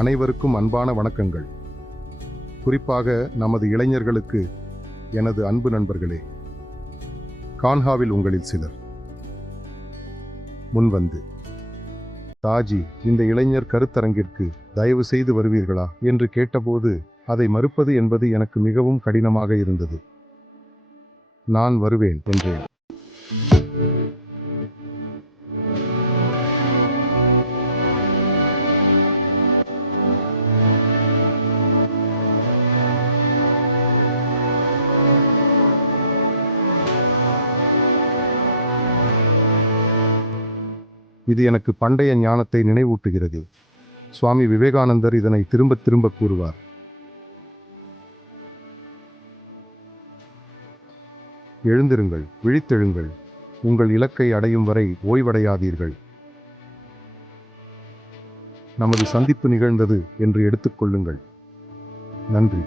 அனைவருக்கும் அன்பான வணக்கங்கள். குறிப்பாக நமது இளைஞர்களுக்கு எனது அன்பு நண்பர்களே கான்ஹாவில் உங்களில் சிலர். முன்வந்து தாஜி இந்த இளைஞர் கருத்தரங்கிற்கு தயவு செய்து வருவீர்களா? என்று கேட்டபோது அதை மறுப்பது என்பது எனக்கு மிகவும் கடினமாக இருந்தது. நான் வருவேன் என்றேன். இது எனக்கு பண்டைய ஞானத்தை நினைவூட்டுகிறது. சுவாமி விவேகானந்தர் இதனை திரும்ப திரும்ப கூறுவார். எழுந்திருங்கள் விழித்தெழுங்கள். உங்கள் இலக்கை அடையும் வரை ஓய்வடையாதீர்கள். நமது சந்திப்பு நிகழ்ந்தது என்று எடுத்துக்கொள்ளுங்கள் நன்றி.